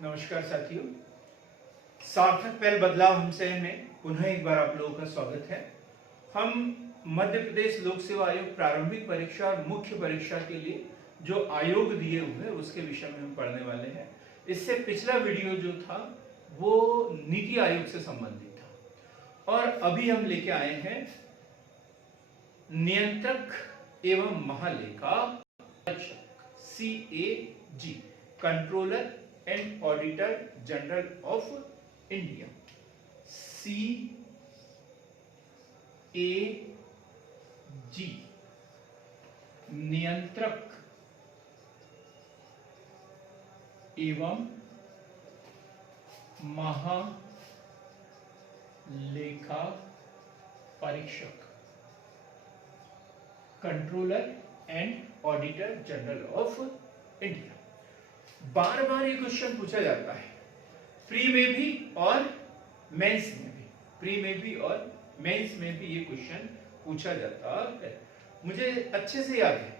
नमस्कार साथियों, सार्थक पहल बदलाव हमसे में पुनः एक बार आप लोगों का स्वागत है। हम मध्य प्रदेश लोक सेवा आयोग प्रारंभिक परीक्षा और मुख्य परीक्षा के लिए जो आयोग दिए हुए हैं उसके विषय में हम पढ़ने वाले हैं। इससे पिछला वीडियो जो था वो नीति आयोग से संबंधित था और अभी हम लेके आए हैं नियंत्रक एवं महालेखा परीक्षक CAG, controller and auditor general of India, CAG, नियंत्रक एवं महालेखा परीक्षक, controller and auditor general of India. बार बार ये क्वेश्चन पूछा जाता है, प्री में भी और मेंस में भी। प्री में भी और मेंस में भी ये क्वेश्चन पूछा जाता है। मुझे अच्छे से याद है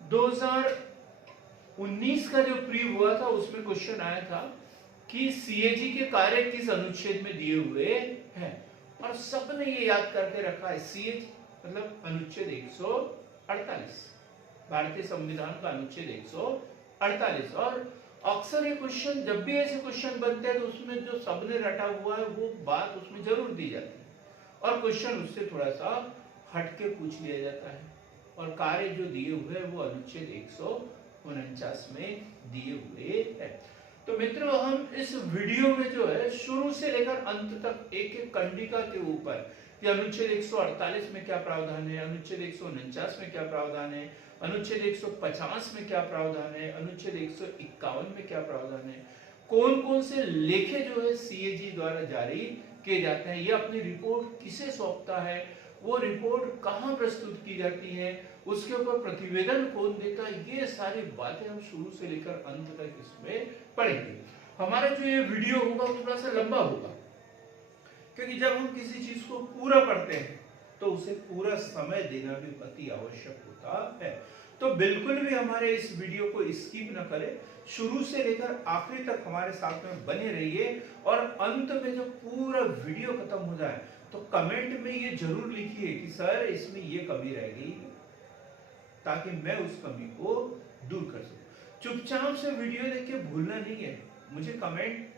2019 का जो प्री हुआ था उसमें क्वेश्चन आया था कि CAG के कार्य किस अनुच्छेद में दिए हुए हैं, और सबने ये याद करके रखा है। CAG मतलब अनुच्छेद 148, भारतीय संविधान का अनुच्छेद 148। और अक्सर ये क्वेश्चन, जब भी ऐसे क्वेश्चन बनते हैं तो उसमें जो सबने रटा हुआ है वो बात उसमें जरूर दी जाती है और क्वेश्चन उससे थोड़ा सा हटके पूछ लिया जाता है। और कार्य जो दिए हुए हैं वो अनुच्छेद 149 में दिए हुए हैं। तो मित्रों, हम इस वीडियो में जो है शुरू से लेकर अंत तक एक एक कंडिका के ऊपर कि अनुच्छेद 148 में क्या प्रावधान है, अनुच्छेद 149 में क्या प्रावधान है, अनुच्छेद 150 में क्या प्रावधान है, अनुच्छेद 151 में क्या प्रावधान है, कौन कौन से लेखे जो है CAG द्वारा जारी किए जाते हैं, ये अपनी रिपोर्ट किसे सौंपता है, वो रिपोर्ट कहाँ प्रस्तुत की जाती है, उसके ऊपर प्रतिवेदन कौन देता है, ये सारी बातें हम शुरू से लेकर अंत तक इसमें पढ़ेंगे। हमारा जो ये वीडियो होगा थोड़ा सा लंबा होगा, क्योंकि जब हम किसी चीज को पूरा पढ़ते हैं तो उसे पूरा समय देना भी अति आवश्यक होता है। तो बिल्कुल भी हमारे इस वीडियो को स्किप न करें, शुरू से लेकर आखिरी तक हमारे साथ में बने रहिए। और अंत में जब पूरा वीडियो खत्म हो जाए तो कमेंट में ये जरूर लिखिए कि सर इसमें ये कमी रह गई, ताकि मैं उस कमी को दूर कर सकूं। चुपचाप से वीडियो देख के भूलना नहीं है, मुझे कमेंट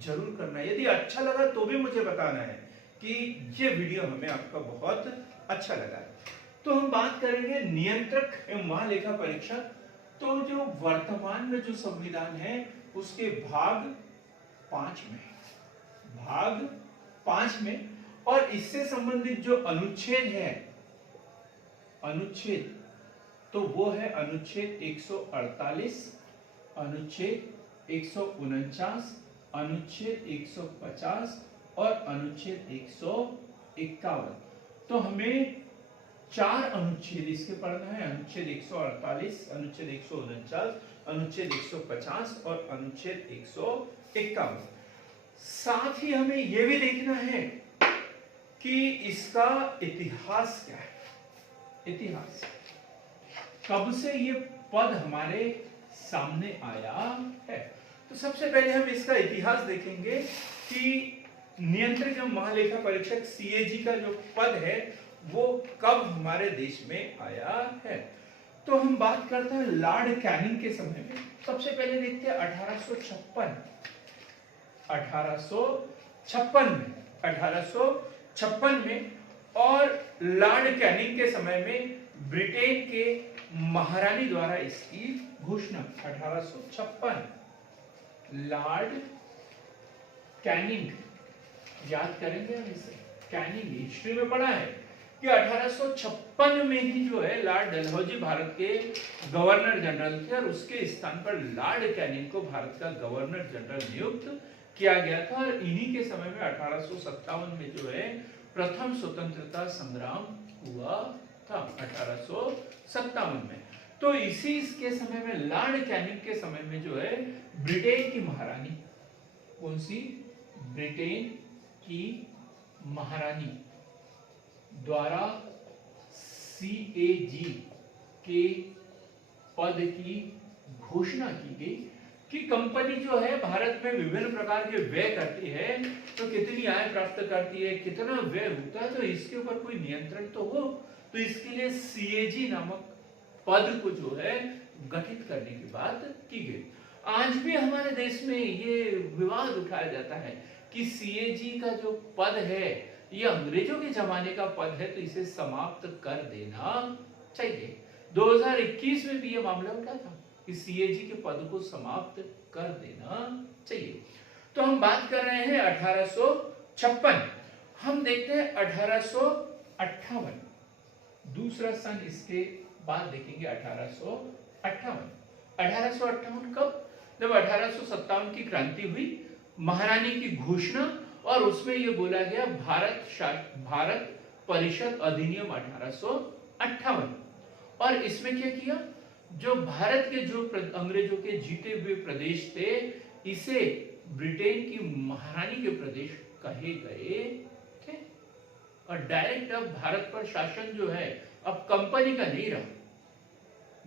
जरूर करना है। यदि अच्छा लगा तो भी मुझे बताना है कि ये वीडियो हमें आपका बहुत अच्छा लगा है। तो हम बात करेंगे नियंत्रक एवं महालेखा परीक्षक। तो जो वर्तमान में जो संविधान है उसके भाग 5 में और इससे संबंधित जो अनुच्छेद है, अनुच्छेद तो वो है अनुच्छेद 148, अनुच्छेद 149, अनुच्छेद 150 और अनुच्छेद 151। तो हमें 4 अनुच्छेद इसके पढ़ना है, अनुच्छेद 148, अनुच्छेद 149, अनुच्छेद 150 और अनुच्छेद 151। साथ ही हमें यह भी देखना है कि इसका इतिहास क्या है, इतिहास कब से ये पद हमारे सामने आया है। तो सबसे पहले हम इसका इतिहास देखेंगे कि नियंत्रक एवं महालेखा परीक्षक CAG का जो पद है वो कब हमारे देश में आया है। तो हम बात करते हैं लॉर्ड कैनिंग के समय में। सबसे पहले देखते हैं 1856 में और लॉर्ड कैनिंग के समय में ब्रिटेन के महारानी द्वारा इसकी घोषणा। 1856 लॉर्ड कैनिंग, याद करेंगे हम इसे, कैनिंग हिस्ट्री में पढ़ा है कि 1856 में ही जो है लॉर्ड डलहौजी भारत के गवर्नर जनरल थे और उसके स्थान पर लॉर्ड कैनिंग को भारत का गवर्नर जनरल नियुक्त किया गया था। और इन्हीं के समय में 1857 में जो है प्रथम स्वतंत्रता संग्राम हुआ था, 1857 में। तो इसी इसके समय में लॉर्ड कैनिंग के समय में जो है ब्रिटेन की महारानी, कौन सी, ब्रिटेन की महारानी द्वारा CAG के पद की घोषणा की गई कि कंपनी जो है भारत में विभिन्न प्रकार के व्यय करती है, तो कितनी आय प्राप्त करती है, कितना व्यय होता है, तो इसके ऊपर कोई नियंत्रण तो हो। तो इसके लिए सीएजी नामक पद को जो है गठित करने की बात की गई। आज भी हमारे देश में ये विवाद उठाया जाता है कि सीएजी का जो पद है ये अंग्रेजों के जमाने का पद है, तो इसे समाप्त कर देना चाहिए। 2021 में भी ये मामला उठा था कि सीएजी के पद को समाप्त कर देना चाहिए। तो हम बात कर रहे हैं 1856। हम देखते हैं 1858, दूसरा सन इसके बाद देखेंगे 1858। 1858 कब? जब 1857 की क्रांति हुई, महारानी की घोषणा, और उसमें यह बोला गया भारत परिषद अधिनियम 1858। और इसमें क्या किया, जो भारत के जो अंग्रेजों के जीते हुए प्रदेश थे, इसे ब्रिटेन की महारानी के प्रदेश कहे गए थे। और डायरेक्ट अब भारत पर शासन जो है अब कंपनी का नहीं रहा,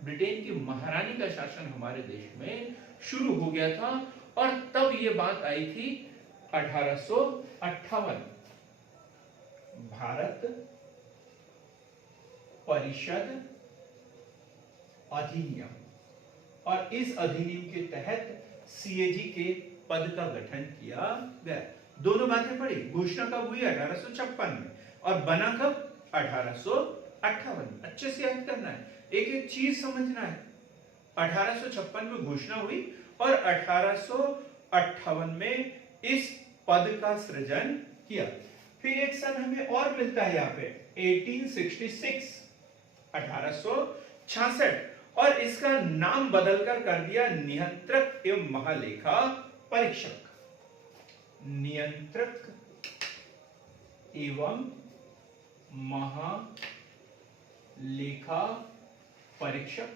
ब्रिटेन की महारानी का शासन हमारे देश में शुरू हो गया था। और तब ये बात आई थी 1858, भारत परिषद अधिनियम। और इस अधिनियम के तहत सीएजी के पद का गठन किया गया। दोनों बातें पड़ी, घोषणा कब हुई? 1856 में, और बना कब? 1858। अच्छे से याद करना है, एक एक चीज समझना है। 1856 में घोषणा हुई और 1858 में इस पद का सृजन किया। फिर एक सन हमें और मिलता है यहाँ पे 1866, 1866, और इसका नाम बदलकर कर दिया नियंत्रक एवं महालेखा परीक्षक। नियंत्रक एवं महालेखा परीक्षक,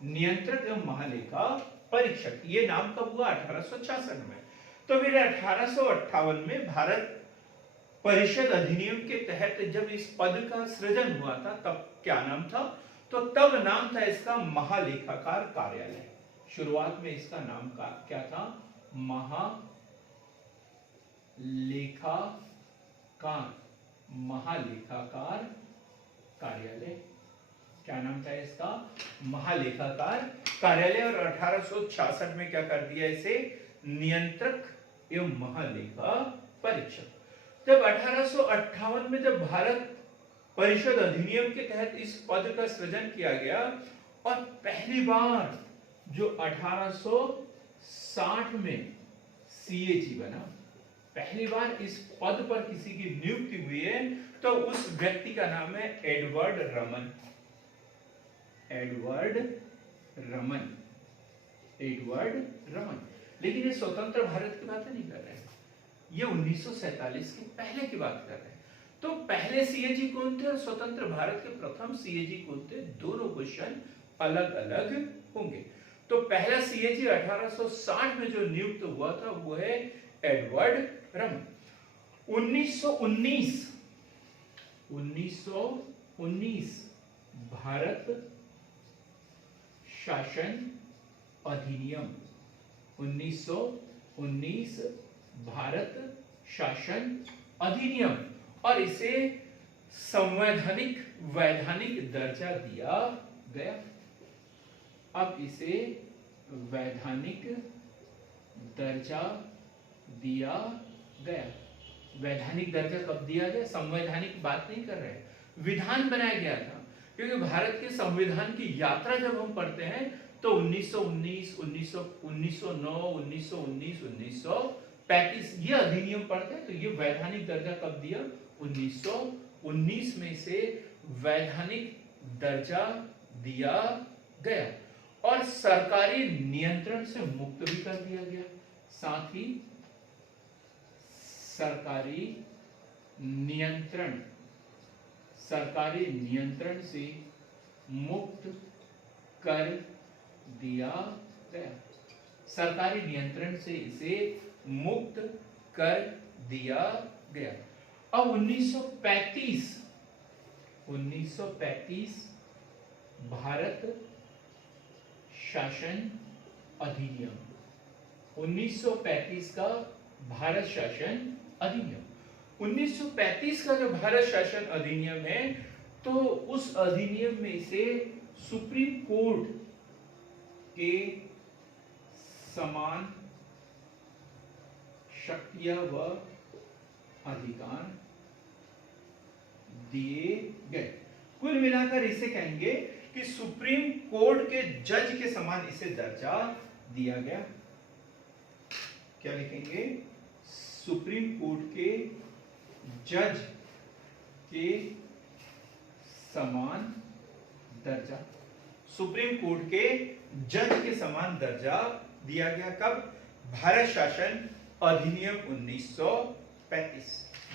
नियंत्रक एवं महालेखा परीक्षक, ये नाम कब हुआ? 1866 में। तो फिर 1858 में भारत परिषद अधिनियम के तहत जब इस पद का सृजन हुआ था, तब क्या नाम था? तो तब नाम था इसका महालेखाकार कार्यालय। शुरुआत में इसका नाम का क्या था? महालेखाकार कार्यालय। क्या नाम था इसका? महालेखाकार कार्यालय। और 1866 में क्या कर दिया इसे? नियंत्रक एवं महालेखा परीक्षक। जब 1858 में जब भारत परिषद अधिनियम के तहत इस पद का सृजन किया गया, और पहली बार जो 1860 में सीएजी बना, पहली बार इस पद पर किसी की नियुक्ति हुई है, तो उस व्यक्ति का नाम है एडवर्ड रमन। एडवर्ड रमन। लेकिन ये स्वतंत्र भारत की बात नहीं कर रहे हैं, ये 1947 के पहले की बात कर रहे हैं। तो पहले सीएजी कौन थे और स्वतंत्र भारत के प्रथम सीएजी कौन थे? दोनों क्वेश्चन अलग अलग होंगे। तो पहला सीएजी 1860 में जो नियुक्त हुआ था वो है एडवर्ड रमन। 1919 भारत शासन अधिनियम। 1919 भारत शासन अधिनियम, और इसे वैधानिक दर्जा दिया गया। अब इसे वैधानिक दर्जा दिया गया। वैधानिक दर्जा कब दिया गया? संवैधानिक बात नहीं कर रहे हैं, विधान बनाया गया था। क्योंकि भारत के संविधान की यात्रा जब हम पढ़ते हैं तो 1919, 1909, 1919, 1935 ये अधिनियम पढ़ते हैं। तो ये वैधानिक दर्जा कब दिया? 1919 में से वैधानिक दर्जा दिया गया, और सरकारी नियंत्रण से मुक्त भी कर दिया गया। साथ ही सरकारी नियंत्रण से मुक्त कर दिया गया। सरकारी नियंत्रण से इसे मुक्त कर दिया गया। अब 1935 भारत शासन अधिनियम। 1935 का भारत शासन अधिनियम। 1935 का जो भारत शासन अधिनियम है, तो उस अधिनियम में से सुप्रीम कोर्ट के समान शक्तियां व अधिकार दिए गए। कुल मिलाकर इसे कहेंगे कि सुप्रीम कोर्ट के जज के समान इसे दर्जा दिया गया। क्या लिखेंगे? सुप्रीम कोर्ट के जज के समान दर्जा, सुप्रीम कोर्ट के जज के समान दर्जा दिया गया। कब? भारत शासन अधिनियम 1935।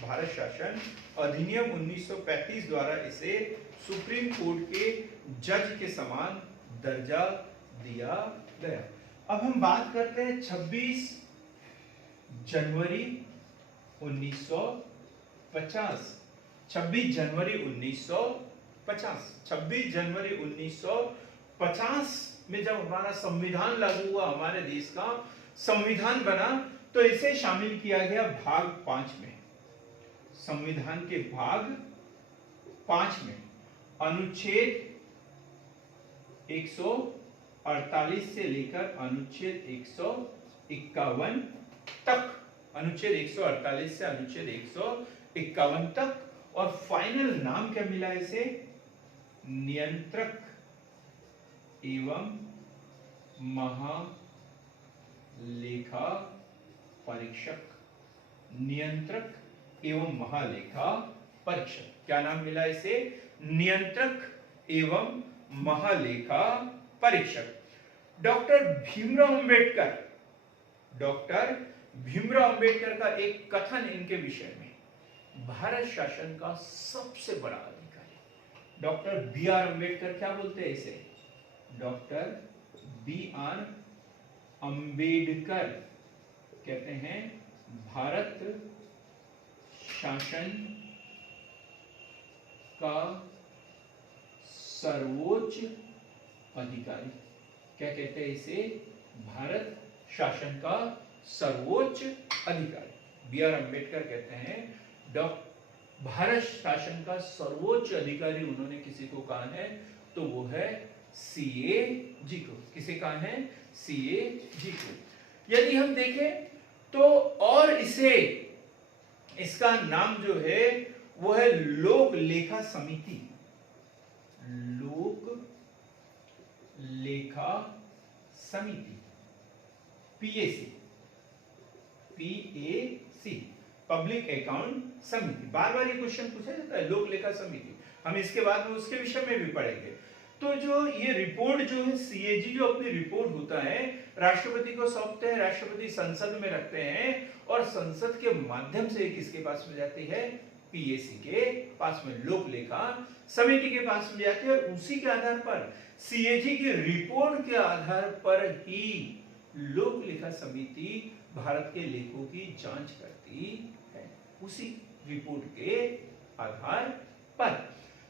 भारत शासन अधिनियम 1935 द्वारा इसे सुप्रीम कोर्ट के जज के समान दर्जा दिया गया। अब हम बात करते हैं 26 जनवरी 1950। 26 जनवरी 1950। 26 जनवरी 1950 में जब हमारा संविधान लागू हुआ, हमारे देश का संविधान बना, तो इसे शामिल किया गया भाग 5 में। संविधान के भाग 5 में अनुच्छेद 148 से लेकर अनुच्छेद 151 तक, अनुच्छेद 148 से अनुच्छेद 151 तक, और फाइनल नाम क्या मिला इसे? नियंत्रक एवं महालेखा परीक्षक। नियंत्रक एवं महालेखा परीक्षक, क्या नाम मिला इसे? नियंत्रक एवं महालेखा परीक्षक। डॉक्टर भीमराव अंबेडकर, डॉक्टर भीमराव अंबेडकर का एक कथन इनके विषय में, भारत शासन का सबसे बड़ा अधिकारी। डॉक्टर बी आर अंबेडकर क्या बोलते हैं इसे? डॉक्टर बी आर अंबेडकर कहते हैं भारत शासन का सर्वोच्च अधिकारी। क्या कहते हैं इसे? भारत शासन का सर्वोच्च अधिकारी। बी आर अंबेडकर कहते हैं भारत शासन का सर्वोच्च अधिकारी उन्होंने किसी को कहा है, तो वो है सीए जी को। किसे कहा है? सीए जी को। यदि हम देखें तो और इसे, इसका नाम जो है वो है लोक लेखा समिति। लोक लेखा समिति, पीएसी, पीएसी, पब्लिक अकाउंट समिति। बार बार ये क्वेश्चन पूछा जाता है, लोक लेखा समिति। हम इसके बाद में उसके विषय में भी पढ़ेंगे। तो जो ये रिपोर्ट जो है, सीएजी जो अपनी रिपोर्ट होता है, राष्ट्रपति को सौंपते हैं, राष्ट्रपति संसद में रखते हैं, और संसद के माध्यम से किसके पास में जाती है? पीएसी के पास में, लोक लेखा समिति के पास में जाती है। उसी के आधार पर, सीएजी की रिपोर्ट के आधार पर ही लोक लेखा समिति भारत के लेखों की जांच करती है, उसी रिपोर्ट के आधार पर।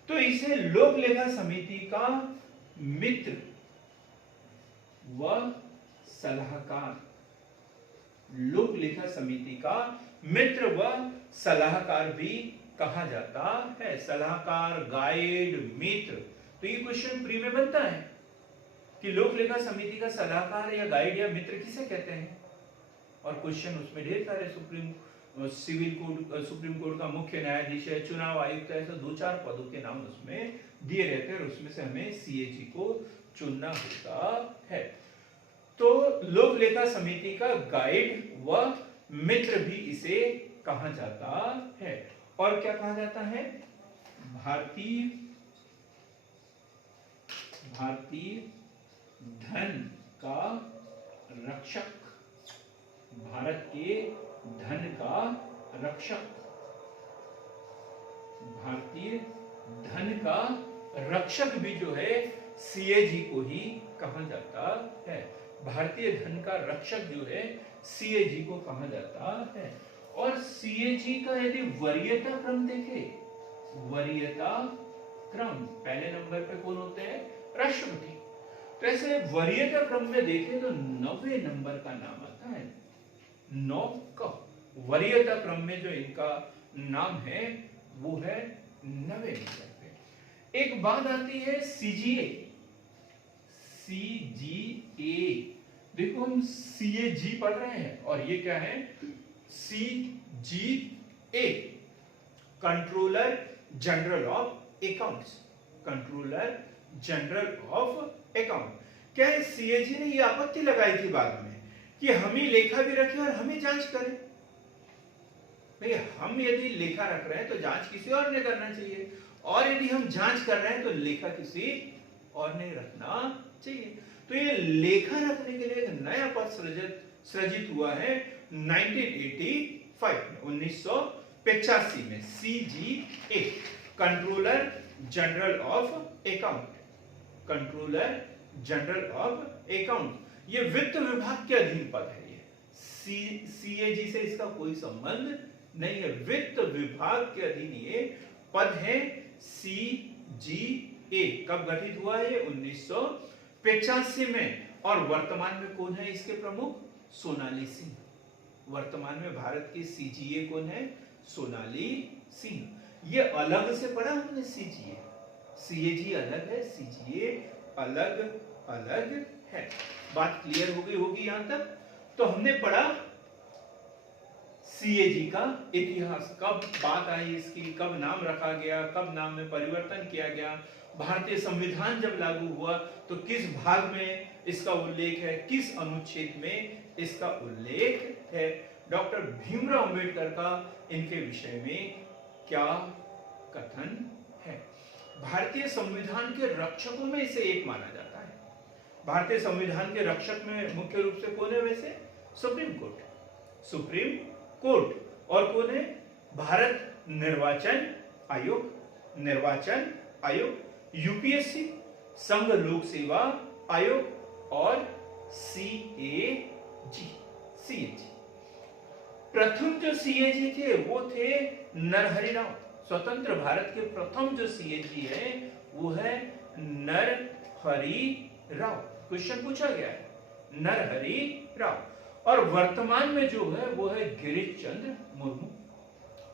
तो इसे लोक लेखा समिति का मित्र व सलाहकार, लोक लेखा समिति का मित्र व सलाहकार भी कहा जाता है। सलाहकार, गाइड, मित्र। तो ये क्वेश्चन प्री में बनता है कि लोक लेखा समिति का सलाहकार या गाइड या मित्र किसे कहते हैं, और क्वेश्चन उसमें ढेर सारे, सुप्रीम कोर्ट का मुख्य न्यायाधीश है, चुनाव आयुक्त है, ऐसे 2-4 पदों के नाम उसमें दिए रहते हैं, और उसमें से हमें सीएजी को चुनना होता है। तो लोक लेखा समिति का गाइड व मित्र भी इसे कहा जाता है। और क्या कहा जाता है? भारतीय धन का रक्षक, भारत के धन का रक्षक, भारतीय धन का रक्षक भी जो है सीएजी को ही कहा जाता है। भारतीय धन का रक्षक जो है सीएजी को कहा जाता है। और सीएजी का यदि वरीयता क्रम देखे, वरीयता क्रम, पहले नंबर पे कौन होते हैं? राष्ट्रपति। तो ऐसे वरीयता क्रम में देखें तो 90 नंबर का नाम आता है। 9 क। वरीयता क्रम में जो इनका नाम है वो है 9वें नंबर पे। एक बात आती है सीजीए। सीजीए, देखो हम सीएजी पढ़ रहे हैं और ये क्या है, CGA, controller general of accounts. Controller general of account. क्या है, सीएजी ने ये आपत्ति लगाई थी बाद में कि हम ही लेखा भी रखें और हम ही जांच करें। भाई हम यदि लेखा रख रहे हैं तो जांच किसी और ने करना चाहिए, और यदि हम जांच कर रहे हैं तो लेखा किसी और ने रखना चाहिए। तो ये लेखा रखने के लिए एक नया पद सृजित हुआ है 1985 में, CGA, controller general of account. Controller general of account, ये वित्त विभाग के अधीन पद है। ये सीएजी से इसका कोई संबंध नहीं है, वित्त विभाग के अधीन ये पद है सीजीए। कब गठित हुआ है? 1985 में। और वर्तमान में कौन है इसके प्रमुख? सोनाली सिंह। वर्तमान में भारत के सीजीए कौन है? सोनाली सिंह। ये अलग से पढ़ा हमने सीजीए। सीएजी अलग है, सीजीए अलग अलग है। बात क्लियर हो गई होगी यहां तक। तो हमने पढ़ा सीएजी का इतिहास, कब बात आई इसकी, कब नाम रखा गया, कब नाम में परिवर्तन किया गया, भारतीय संविधान जब लागू हुआ तो किस भाग में इसका उल्लेख है, किस अनुच्छेद में इसका उल्लेख है, डॉक्टर भीमराव अंबेडकर का इनके विषय में क्या कथन है। भारतीय संविधान के रक्षकों में इसे एक माना जाता है। भारतीय संविधान के रक्षक में मुख्य रूप से कौन है? वैसे सुप्रीम कोर्ट। Supreme court. और कौन है? भारत निर्वाचन आयोग। निर्वाचन आयोग, यूपीएससी, संघ लोक सेवा आयोग और सीएजी। सीएजी प्रथम जो सीएजी थे वो थे नरहरि राव। स्वतंत्र भारत के प्रथम जो सीएजी है वो है नरहरि राव। क्वेश्चन पूछा गया है, नरहरि राव। और वर्तमान में जो है वो है गिरीश चंद्र मुर्मू।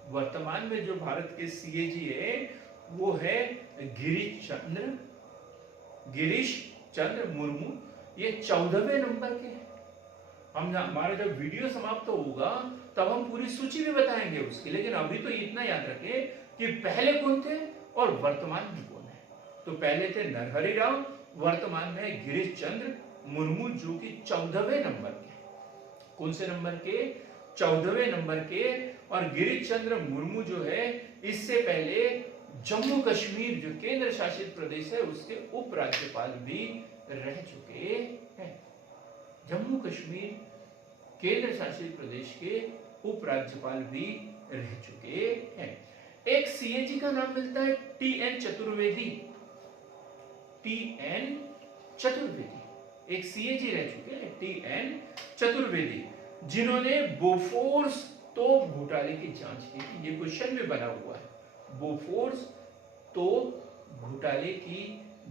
वर्तमान में जो भारत के सीएजी है वो है गिरीश चंद्र मुर्मू। ये 14वें नंबर के हैं। हम हमारा जब वीडियो समाप्त होगा तब हम पूरी सूची भी बताएंगे उसकी, लेकिन अभी तो इतना याद रखें कि पहले कौन थे और वर्तमान में कौन है। तो पहले थे नरहरि राव, वर्तमान में गिरीश चंद्र मुर्मू जो कि 14वें नंबर के। कौन से नंबर के? 14वें नंबर के। और गिरीश चंद्र मुर्मू जो है इससे पहले जम्मू कश्मीर जो केंद्र शासित प्रदेश है उसके उपराज्यपाल भी रह चुके हैं। जम्मू कश्मीर केंद्र शासित प्रदेश के उपराज्यपाल भी रह चुके हैं। एक सीएजी का नाम मिलता है टीएन चतुर्वेदी। टीएन चतुर्वेदी एक सीएजी रह चुके हैं, टीएन चतुर्वेदी, जिन्होंने बोफोर्स तोप घोटाले की जांच की थी। ये क्वेश्चन में बना हुआ है, बोफोर्स तोप घोटाले की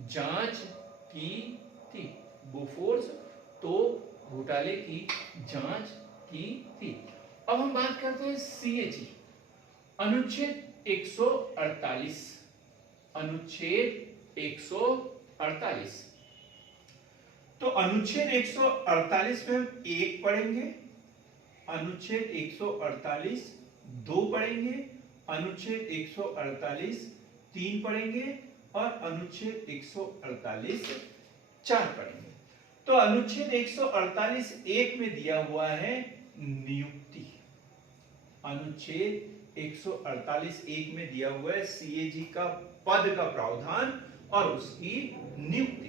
जांच की थी। बोफोर्स तोप घोटाले की जांच की थी। अब हम बात करते हैं सीएजी। अनुच्छेद 148। अनुच्छेद 148। तो अनुच्छेद 148 में हम एक पढ़ेंगे, अनुच्छेद 148 2 पढ़ेंगे, अनुच्छेद 148 3 पढ़ेंगे और अनुच्छेद 148 4 पढ़ेंगे। तो अनुच्छेद 148 1 में दिया हुआ है नियुक्ति। अनुच्छेद 148 1 में दिया हुआ है सीएजी का पद का प्रावधान और उसकी नियुक्ति।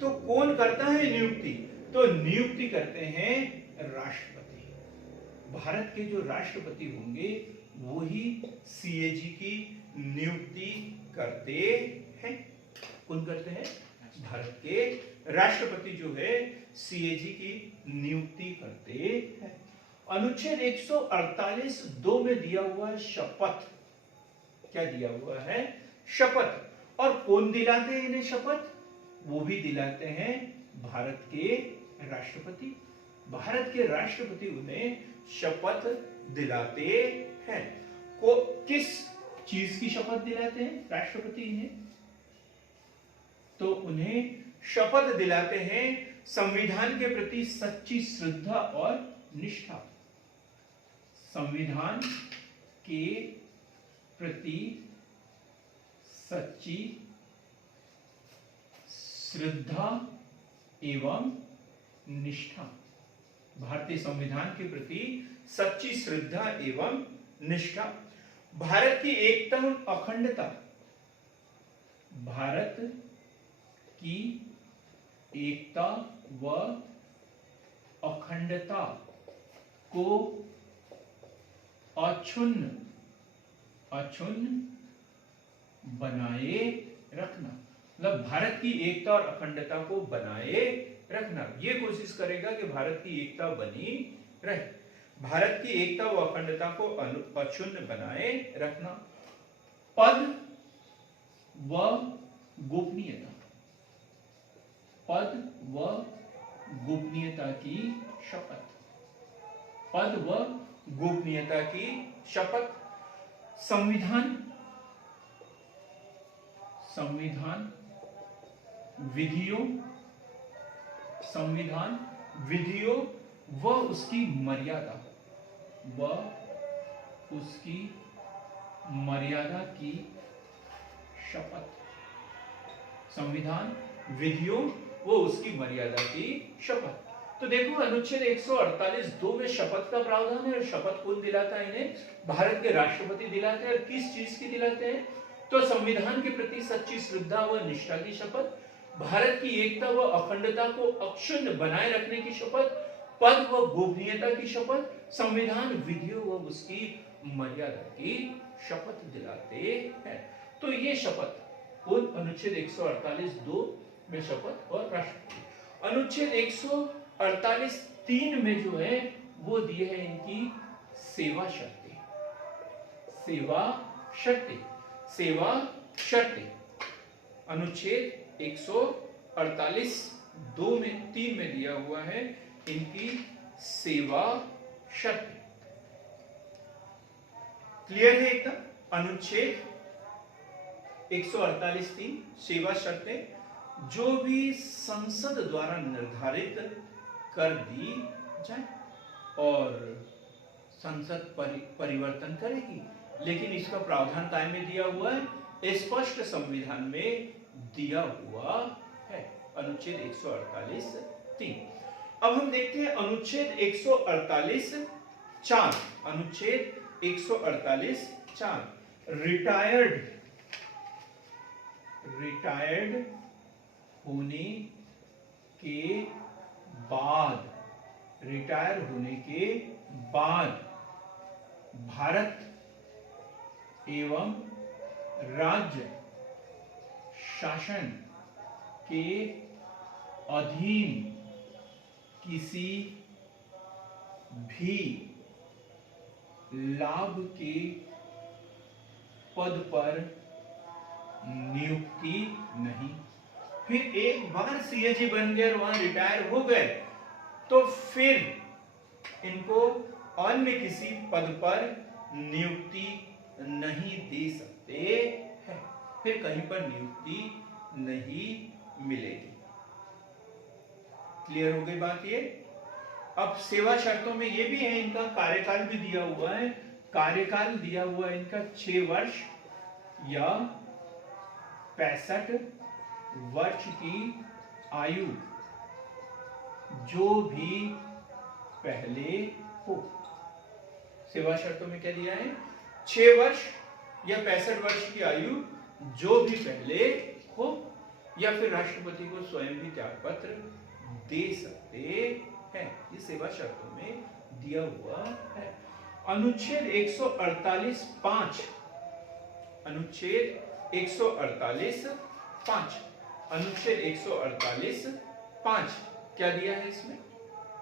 तो कौन करता है नियुक्ति? तो नियुक्ति करते हैं राष्ट्रपति। भारत के जो राष्ट्रपति होंगे वो ही सीएजी की नियुक्ति करते हैं। कौन करते हैं? भारत के राष्ट्रपति जो है सीएजी की नियुक्ति करते हैं। अनुच्छेद 148 2 में दिया हुआ है शपथ। क्या दिया हुआ है? शपथ। और कौन दिलाते हैं इन्हें शपथ? वो भी दिलाते हैं भारत के राष्ट्रपति। भारत के राष्ट्रपति उन्हें शपथ दिलाते हैं। को किस चीज की शपथ दिलाते हैं राष्ट्रपति इन्हें? तो उन्हें शपथ दिलाते हैं संविधान के प्रति सच्ची श्रद्धा और निष्ठा। संविधान के प्रति सच्ची श्रद्धा एवं निष्ठा। भारतीय संविधान के प्रति सच्ची श्रद्धा एवं निष्ठा। भारत की एकता और अखंडता, भारत की एकता व अखंडता को अक्षुण्ण बनाए रखना। मतलब भारत की एकता और अखंडता को बनाए रखना, ये कोशिश करेगा कि भारत की एकता बनी रहे। भारत की एकता व अखंडता को अक्षुण्ण बनाए रखना। पद व गोपनीयता, पद व गोपनीयता की शपथ। पद व गोपनीयता की शपथ। संविधान विधियों व उसकी मर्यादा की शपथ। संविधान, विधियों व उसकी मर्यादा की शपथ। तो देखो अनुच्छेद 148(2) में शपथ का प्रावधान है, और शपथ कौन दिलाता है इन्हें? भारत के राष्ट्रपति दिलाते हैं। और किस चीज की दिलाते हैं? तो संविधान के प्रति सच्ची श्रद्धा व निष्ठा की शपथ, भारत की एकता व अखंडता को अक्षुण्ण बनाए रखने की शपथ, पद व गोपनीयता की शपथ, संविधान, विधियों व उसकी मर्यादा की शपथ दिलाते हैं। तो ये शपथ कौन? अनुच्छेद 148(2) में शपथ और राष्ट्रपति। अनुच्छेद 148(3) में जो है वो दिए हैं इनकी सेवा शर्तें। सेवा शर्तें अनुच्छेद 148(2) में 3 में दिया हुआ है इनकी सेवा शर्तें। क्लियर है एकदम? अनुच्छेद 148(3) सेवा शर्तें जो भी संसद द्वारा निर्धारित कर दी जाए, और संसद परिवर्तन करेगी, लेकिन इसका प्रावधान काय में दिया हुआ है? स्पष्ट संविधान में दिया हुआ है। अनुच्छेद 148(3). अब हम देखते हैं अनुच्छेद 148(4). अनुच्छेद 148(4) रिटायर्ड होने के बाद भारत एवं राज्य शासन के अधीन किसी भी लाभ के पद पर नियुक्ति नहीं। फिर एक बार सीएजी बन गए और वहां रिटायर हो गए तो फिर इनको अन्य किसी पद पर नियुक्ति नहीं दे सकते हैं। फिर कहीं पर नियुक्ति नहीं मिलेगी। क्लियर हो गई बात ये? अब सेवा शर्तों में ये भी है, इनका कार्यकाल भी दिया हुआ है। कार्यकाल दिया हुआ है इनका 6 वर्ष या 65 वर्ष की आयु, जो भी पहले हो। सेवा शर्तों में क्या दिया है? 6 वर्ष या 65 वर्ष की आयु, जो भी पहले हो, या फिर राष्ट्रपति को स्वयं भी त्यागपत्र दे सकते हैं। ये सेवा शर्तों में दिया हुआ है। अनुच्छेद 148(5) अनुच्छेद 148(5) अनुच्छेद 148(5) क्या दिया है इसमें?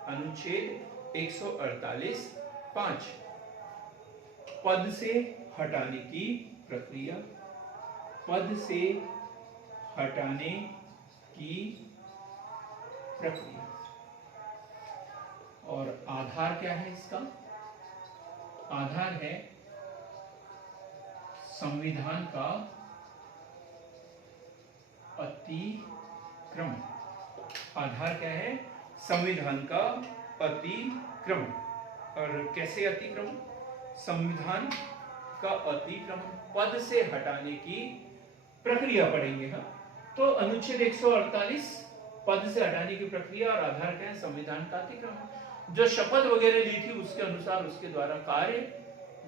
अनुच्छेद 148(5) पद से हटाने की प्रक्रिया। पद से हटाने की प्रक्रिया। और आधार क्या है इसका? आधार है संविधान का अतिक्रमण। आधार क्या है? संविधान का अतिक्रमण। और कैसे अतिक्रमण? संविधान का अतिक्रमण पद से हटाने की प्रक्रिया पढ़ेंगे हम। तो अनुच्छेद 148 पद से हटाने की प्रक्रिया, और आधार क्या है? संविधान का अतिक्रमण। जो शपथ वगैरह ली थी उसके अनुसार उसके द्वारा कार्य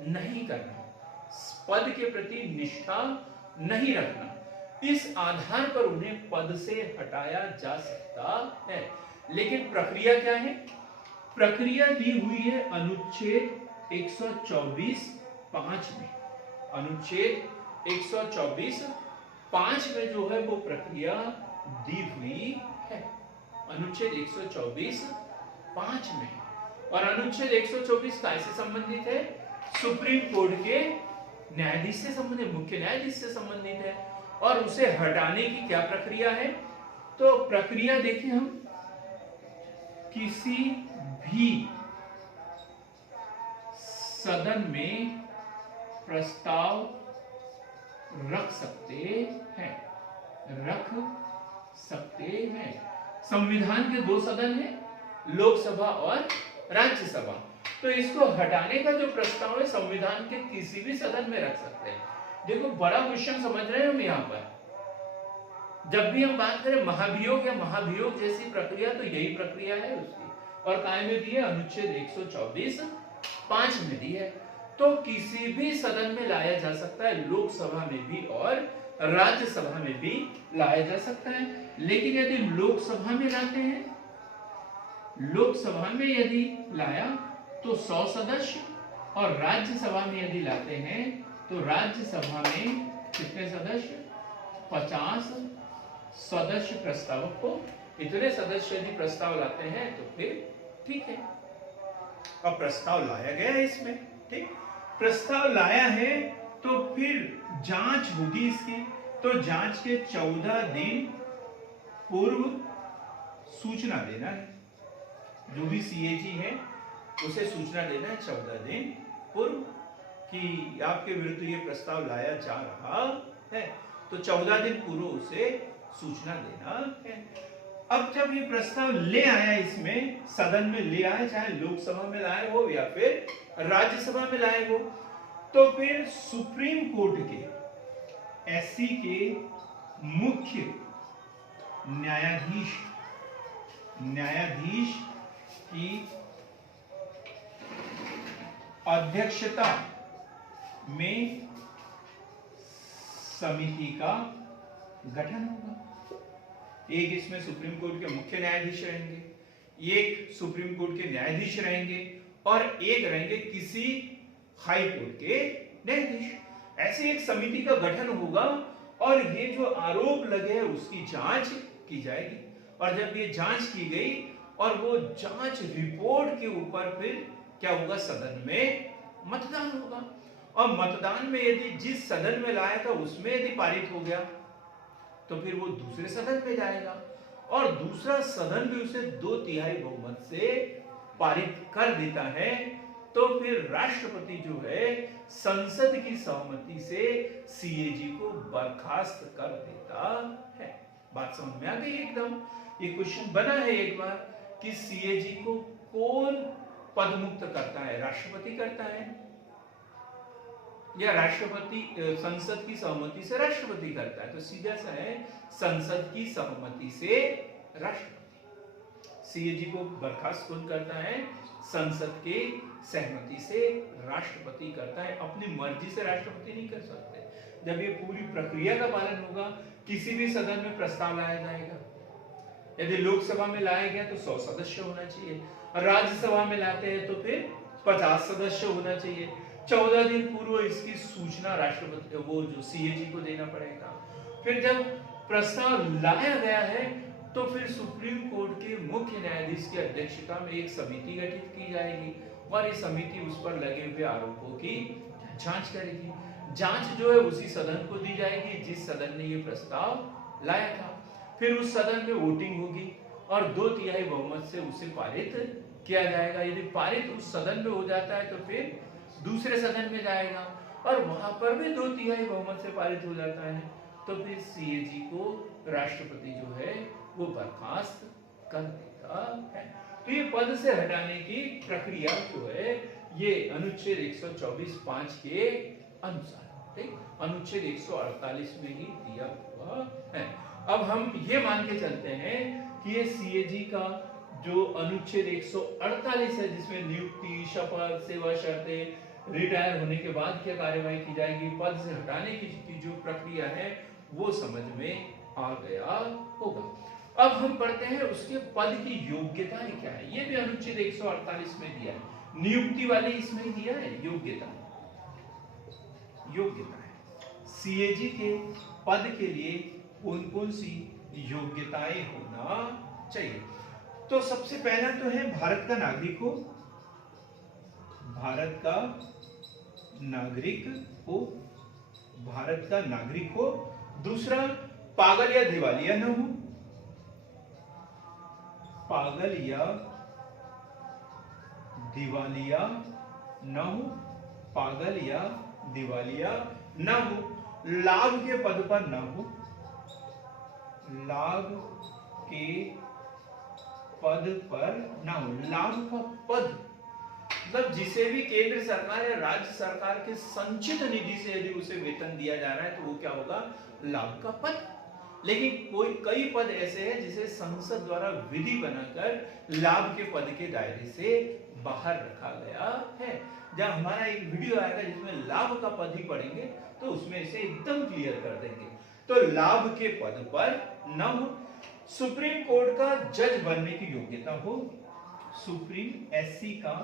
नहीं करना, पद के प्रति निष्ठा नहीं रखना, इस आधार पर उन्हें पद से हटाया जा सकता है। लेकिन प्रक्रिया क्या है? प्रक्रिया दी हुई है अनुच्छेद 124(5) में। अनुच्छेद 124(5) में जो है वो प्रक्रिया दी हुई है, अनुच्छेद 124(5) में। और अनुच्छेद 124 कैसे संबंधित है? सुप्रीम कोर्ट के न्यायाधीश से संबंधित, मुख्य न्यायाधीश से संबंधित है। और उसे हटाने की क्या प्रक्रिया है? तो प्रक्रिया देखिए हम, किसी भी सदन में प्रस्ताव रख सकते हैं, रख सकते हैं। संविधान के 2 सदन हैं, लोकसभा और राज्यसभा। तो इसको हटाने का जो प्रस्ताव है संविधान के किसी भी सदन में रख सकते हैं। देखो बड़ा क्वेश्चन समझ रहे हैं हम यहाँ पर। जब भी हम बात करें महाभियोग या महाभियोग जैसी प्रक्रिया, तो यही प्रक्रिया है उसकी। और काय में दी है? अनुच्छेद 124(5) में दी है। तो किसी भी सदन में लाया जा सकता है, लोकसभा में भी और राज्यसभा में भी लाया जा सकता है। लेकिन यदि लोकसभा में लाते हैं, लोकसभा में यदि लाया तो 100 सदस्य, और राज्यसभा में यदि लाते हैं तो राज्यसभा में कितने सदस्य? 50 सदस्य प्रस्तावक को। इतने सदस्य यदि प्रस्ताव लाते हैं तो फिर ठीक है। अब प्रस्ताव लाया गया है इसमें, ठीक, प्रस्ताव लाया है तो फिर जांच होगी इसकी। तो जांच के 14 दिन पूर्व सूचना देना है, जो भी सीएजी है उसे सूचना देना है 14 दिन पूर्व कि आपके विरुद्ध ये प्रस्ताव लाया जा रहा है। तो 14 दिन पूर्व उसे सूचना देना है। अब जब ये प्रस्ताव ले आया, इसमें सदन में ले आया, चाहे लोकसभा में लाए हो या फिर राज्यसभा में लाए हो, तो फिर सुप्रीम कोर्ट के एससी के मुख्य न्यायाधीश की अध्यक्षता में समिति का गठन होगा। एक इसमें सुप्रीम कोर्ट के मुख्य न्यायाधीश रहेंगे, एक सुप्रीम कोर्ट के न्यायाधीश रहेंगे, और एक रहेंगे किसी हाई कोर्ट के न्यायाधीश। ऐसे एक समिति का गठन होगा और ये जो आरोप लगे हैं उसकी जांच की जाएगी। और जब ये जांच की गई और वो जांच रिपोर्ट के ऊपर फिर क्या होगा? सदन में मतदान होगा। और मतदान में यदि जिस सदन में लाया था उसमें यदि पारित हो गया तो फिर वो दूसरे सदन में जाएगा, और दूसरा सदन भी उसे 2/3 बहुमत से पारित कर देता है, तो फिर राष्ट्रपति जो है संसद की सहमति से सीएजी को बर्खास्त कर देता है। बात समझ में आ गई एकदम? ये क्वेश्चन बना है एक बार कि सीएजी को कौन पद मुक्त करता है? राष्ट्रपति करता है या राष्ट्रपति संसद की सहमति से राष्ट्रपति करता है? तो सीधा सा है, संसद की सहमति से राष्ट्रपति। सीएजी को बर्खास्त कौन करता है? संसद के सहमति से राष्ट्रपति करता है। अपनी मर्जी से राष्ट्रपति नहीं कर सकते। जब ये पूरी प्रक्रिया का पालन होगा, किसी भी सदन में प्रस्ताव लाया जाएगा, यदि लोकसभा में लाया गया तो 100 सदस्य होना चाहिए, और राज्यसभा में लाते हैं तो फिर 50 सदस्य होना चाहिए। 14 दिन पूर्व इसकी सूचना राष्ट्रपति वो जो सीएजी को देना पड़ेगा। फिर जब प्रस्ताव लाया गया है तो फिर सुप्रीम कोर्ट के मुख्य न्यायाधीश की अध्यक्षता में एक समिति गठित की जाएगी, और ये समिति उस पर लगे हुए आरोपों की जांच करेगी। जांच जो है उसी सदन को दी जाएगी जिस सदन ने ये प्रस्ताव लाया था। फिर उस सदन में वोटिंग होगी और 2/3 बहुमत से उसे पारित किया जाएगा। यदि पारित उस सदन में हो जाता है तो फिर दूसरे सदन में जाएगा और वहां पर भी 2/3 बहुमत से पारित हो जाता है तो फिर सीएजी को राष्ट्रपति जो है वो बर्खास्त कर देता है। तो ये पद से हटाने की प्रक्रिया जो है ये अनुच्छेद 124(5) के अनुसार, ठीक, अनुच्छेद 148 में ही दिया हुआ है। अब हम ये मान के चलते हैं कि ये सीएजी का जो अनुच्छेद 148 है जिसमें नियुक्ति, शपथ, सेवा शर्तें, रिटायर होने के बाद क्या कार्यवाही की जाएगी, पद से हटाने की जो प्रक्रिया है वो समझ में आ गया होगा। अब हम पढ़ते हैं उसके पद की योग्यताएं क्या है। ये भी अनुच्छेद 148 में दिया है, नियुक्ति वाली इसमें दिया है योग्यता है सीएजी के पद के लिए कौन कौन सी योग्यताएं होना चाहिए। तो सबसे पहला तो है भारत का नागरिक हो, भारत का नागरिक हो, भारत का नागरिक हो। दूसरा, पागल या दिवालिया न हो, पागल या दिवालिया न हो, पागल या दिवालिया न हो। लाभ के पद पर न हो, लाभ के पद पर न हो। लाभ का पद मतलब जिसे भी केंद्र सरकार या राज्य सरकार के संचित निधि से यदि उसे वेतन दिया जा रहा है तो वो क्या होगा, लाभ का पद। लेकिन कई पद ऐसे हैं जिसे संसद द्वारा विधि बनाकर लाभ के पद के दायरे से बाहर रखा गया है। जब हमारा एक वीडियो आएगा जिसमें लाभ का पद ही पढ़ेंगे तो उसमें इसे एकदम क्लियर कर देंगे। तो लाभ के पद पर न हो। सुप्रीम कोर्ट का जज बनने की योग्यता हो, सुप्रीम एससी का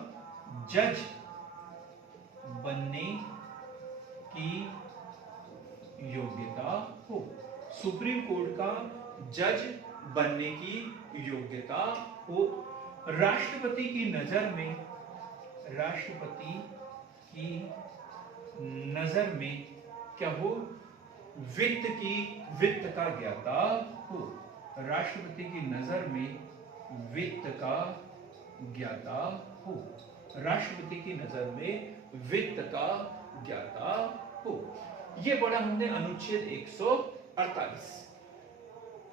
जज बनने की योग्यता हो, सुप्रीम कोर्ट का जज बनने की योग्यता हो। राष्ट्रपति की नजर में, राष्ट्रपति की नजर में क्या हो, वित्त का ज्ञाता हो, राष्ट्रपति की नजर में वित्त का ज्ञाता हो, राष्ट्रपति की नजर में वित्त का ज्ञाता हो। ये पढ़ा हमने अनुच्छेद 148।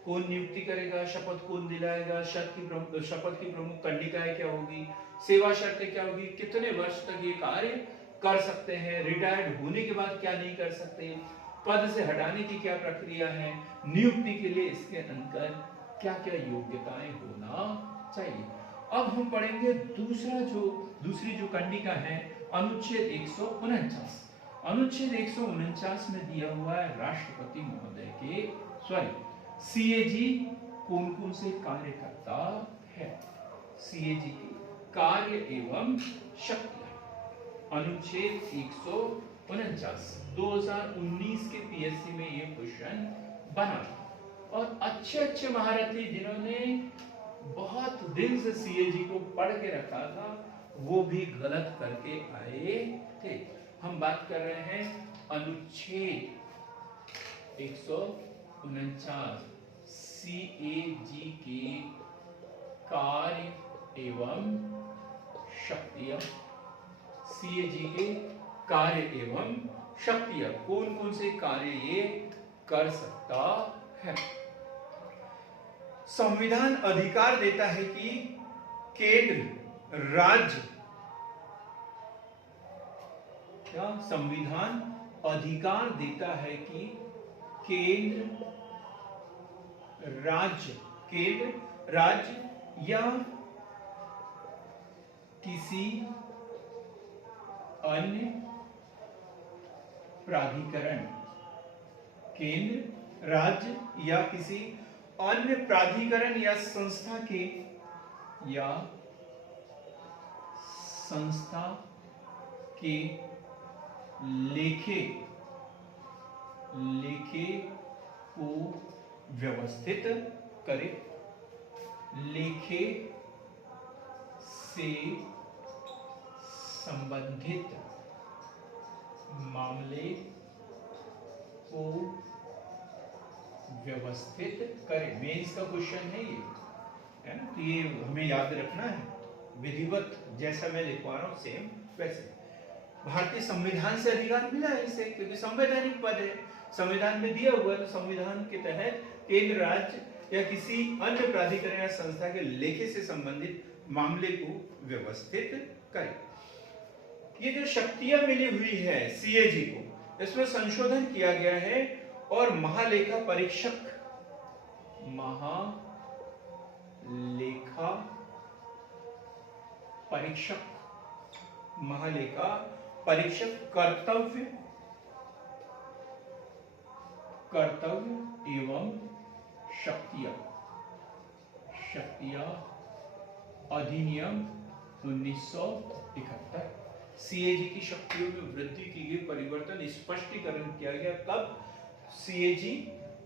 कौन नियुक्ति करेगा, शपथ कौन दिलाएगा, शपथ की प्रमुख कंडिकाएं क्या होगी, सेवा शर्तें क्या होगी, कितने वर्ष तक ये कार्य कर सकते हैं, रिटायर्ड होने के बाद क्या नहीं कर सकते, पद से हटाने की क्या प्रक्रिया है, नियुक्ति के लिए इसके अंदर क्या क्या योग्यताएं होना चाहिए। अब हम पढ़ेंगे दूसरी जो कंडिका है अनुच्छेद 149। अनुच्छेद 149 में दिया हुआ है राष्ट्रपति महोदय के सीएजी कौन कौन से कार्य करता है, सीएजी के कार्य एवं शक्तियां। अनुच्छेद 149 2019 के पीएससी में ये क्वेश्चन बना और अच्छे महारथी जिन्होंने बहुत दिन से सीएजी को पढ़ के रखा था वो भी गलत करके आए थे। हम बात कर रहे हैं अनुच्छेद 149 सीएजी के कार्य एवं शक्तियां, सीएजी के कार्य एवं शक्तियां, कौन कौन से कार्य ये कर सकता है। संविधान अधिकार देता है कि केंद्र राज्य, क्या संविधान अधिकार देता है कि केंद्र राज्य या किसी अन्य प्राधिकरण, केंद्र राज्य या किसी अन्य प्राधिकरण या संस्था के लेखे को व्यवस्थित करे, लेखे से संबंधित मामले को व्यवस्थित करे। मेंस का क्वेश्चन है ये, है ना, तो ये हमें याद रखना है। विधिवत जैसा मैं लिखवा रहा हूं सेम वैसे। भारतीय संविधान से अधिकार मिला है इसे, क्योंकि संवैधानिक पद है, संविधान में दिया हुआ, तो संविधान के तहत केंद्र, राज्य या किसी अन्य प्राधिकरण या संस्था के लेखे से संबंधित मामले को व्यवस्थित करे। ये जो शक्तियां मिली हुई है सीएजी को, इसमें संशोधन किया गया है और महालेखा परीक्षक कर्तव्य एवं शक्तियां अधिनियम 1971। सीएजी की शक्तियों में वृद्धि की गई, परिवर्तन स्पष्टीकरण किया गया कब? सीएजी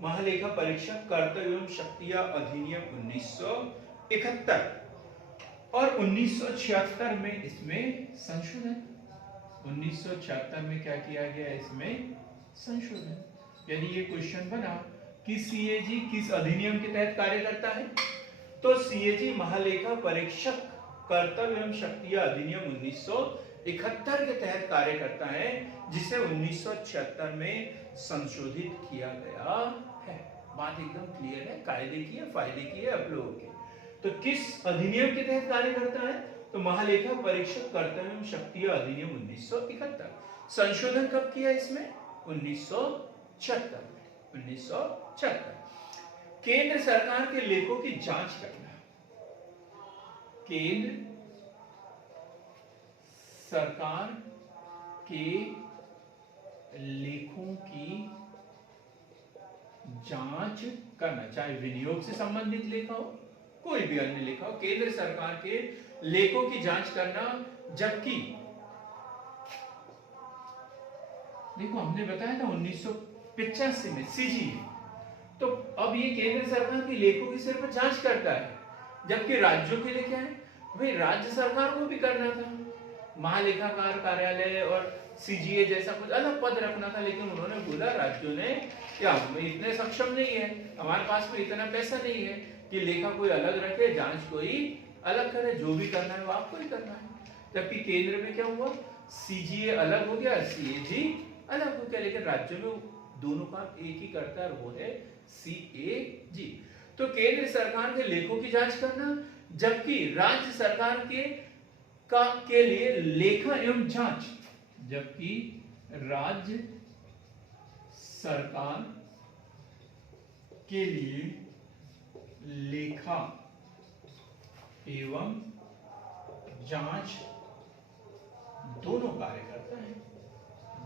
महालेखा परीक्षक कर्तव्य एवं शक्तियां अधिनियम 1971 और 1976 में इसमें संशोधन। 1976 में क्या किया गया? इसमें संशोधन। यदि ये क्वेश्चन बना कि सीएजी किस अधिनियम के तहत कार्य करता है, तो सीएजी महालेखा परीक्षक कर्तव्य एवं शक्तियां अधिनियम 1971 के तहत कार्य करता है, जिसे 1976 में संशोधित किया गया है। बात एकदम क्लियर है, कायदे की है, फायदे की है आप लोगों के। तो किस अधिनियम के तहत कार्य करता है? तो महालेखा परीक्षक कर्तव्य एवं शक्तियां अधिनियम 1971। संशोधन कब किया इसमें? 1976 में। 1976। केंद्र सरकार के लेखों की जांच करना। केंद्र सरकार के लेखों की जांच करना, चाहे विनियोग से संबंधित लेखा हो, कोई भी अन्य लेखा हो, केंद्र सरकार के लेखों की जांच करना। जबकि देखो हमने बताया था 1985 में सीजी, तो अब ये केंद्र सरकार के लेखों की सिर्फ जांच करता है, जबकि राज्यों के लिए क्या है भाई, राज्य सरकार को भी करना था। महालेखाकार कार्यालय और सीजीए जैसा कुछ अलग पद रखना था, लेकिन उन्होंने बोला राज्यों ने क्या हम इतने सक्षम नहीं है, हमारे पास में इतना पैसा नहीं है कि लेखा कोई अलग रखे, जांच कोई अलग करे, जो भी करना है वो आपको ही करना है। जबकि केंद्र में क्या हुआ, सीजीए अलग हो गया, सीएजी अलग हो गया, लेकिन राज्यों में दोनों काम एक ही करता है, वो है सीएजी। तो केंद्र सरकार के लेखों की जांच करना, जबकि राज्य सरकार के लिए लेखा एवं जांच, जबकि राज्य सरकार के लिए लेखा एवं जांच दोनों कार्य करता है,